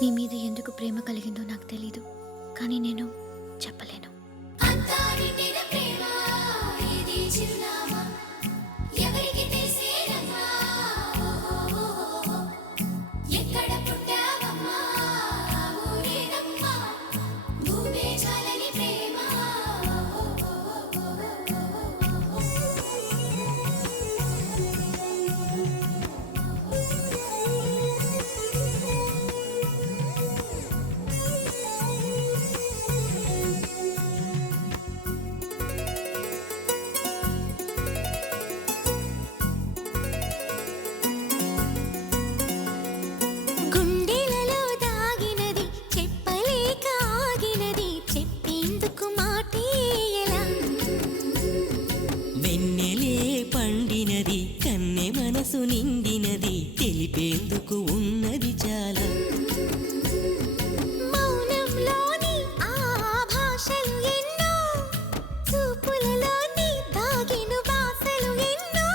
నీ మీద ఎందుకు ప్రేమ కలిగిందో నాకు తెలీదు, కానీ నేను చెప్పలేను. పండినది కన్నె మనసు నిండినది తెలిపేందుకు ఉన్నది చాలా. మౌనంలోని ఆ భాషలు ఎన్నో, చూపులలోని దాగిన భాషలు ఎన్నో.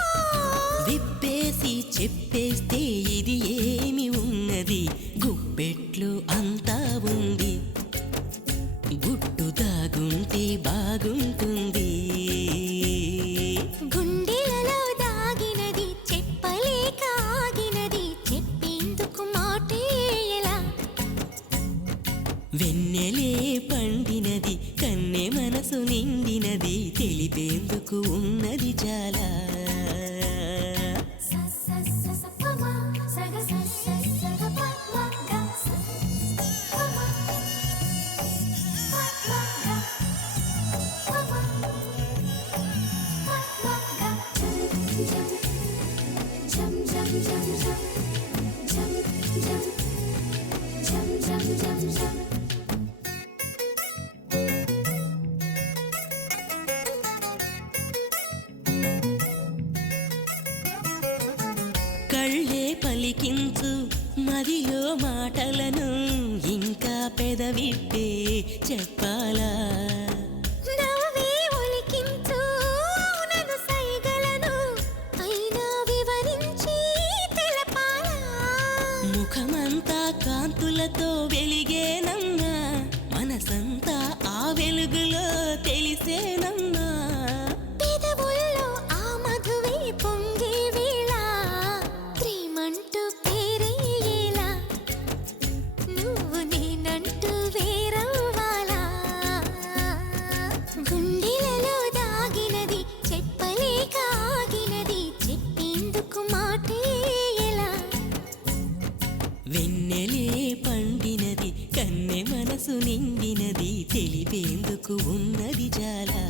విప్పేసి చెప్పేస్తే ఇది ఏమి ఉన్నది, గుప్పెట్లు అంతా ఉంది, గుట్టు దాగుంటే బాగుంటుంది. వెన్నెలే పండినది కన్నె మనసు నిండినది తెలిపేందుకు ఉన్నది చాలా. కళ్ళే పలికించు మదిలో మాటలను, ఇంకా పెదవిప్పే చెప్పాలా. నవ్వే ఒలికించు నన్ను సైగలను, అయినా వివరించి తెలపాలా. ముఖమంతా కాంతులతో వెలిగేనమ్మా, మనసంతా ఆ వెలుగులో తెలిసేనమ్మా. పెదవుల్లో ఆ మధువే పొంగే వేళ, ప్రేమంటూ పేరేలా, నువ్వు నేనంటూ వేరవ్వాలా. గుండెలలో దాగినది చెప్పలేక ఆగినది, చెప్పేందుకు మాటే ఎలా. వెన్నెలే పండినది కన్నె మనసు నిండినది తెలిపేందుకు ఉన్నది చాలా.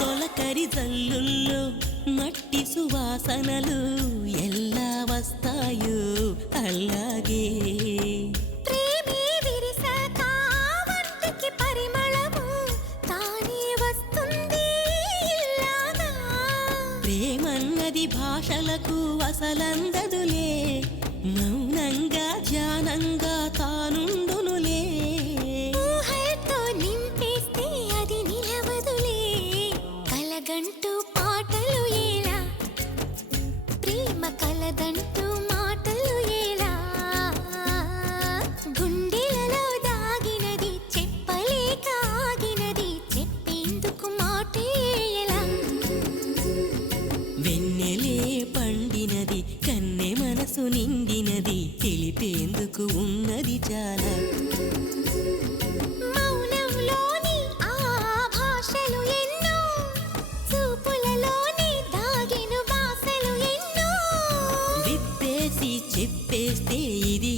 తొలకరి జల్లుల్లో మట్టి సువాసనలు ఎలా వస్తాయో అలాగే, ప్రేమే విరిసాక వంటికి పరిమళము తానే వస్తుంది ఇలాగా. ప్రేమన్నది భాషలకు అసలందదులే, మౌనంగా ధ్యానంగా తానుండునులే. ఊహలతో నింపేస్తే అది నిలవదులే, కలగంటూ పాటలు ఎలా, ప్రేమ కలదంటూ మాటలు ఎలా. గుండెలలో దాగినది చెప్పలేక ఆగినది, చెప్పేందుకు మాటే ఎలా. వెన్నెలే పండినది కన్నె మనసు నిండినది తెలిపేందుకు ఉన్నది చాలా. మౌనంలోని ఆ భాషలు ఎన్నో, చూపులలోని దాగిన భాషలు ఎన్నో. విప్పేసి చెప్పేస్తే ఇది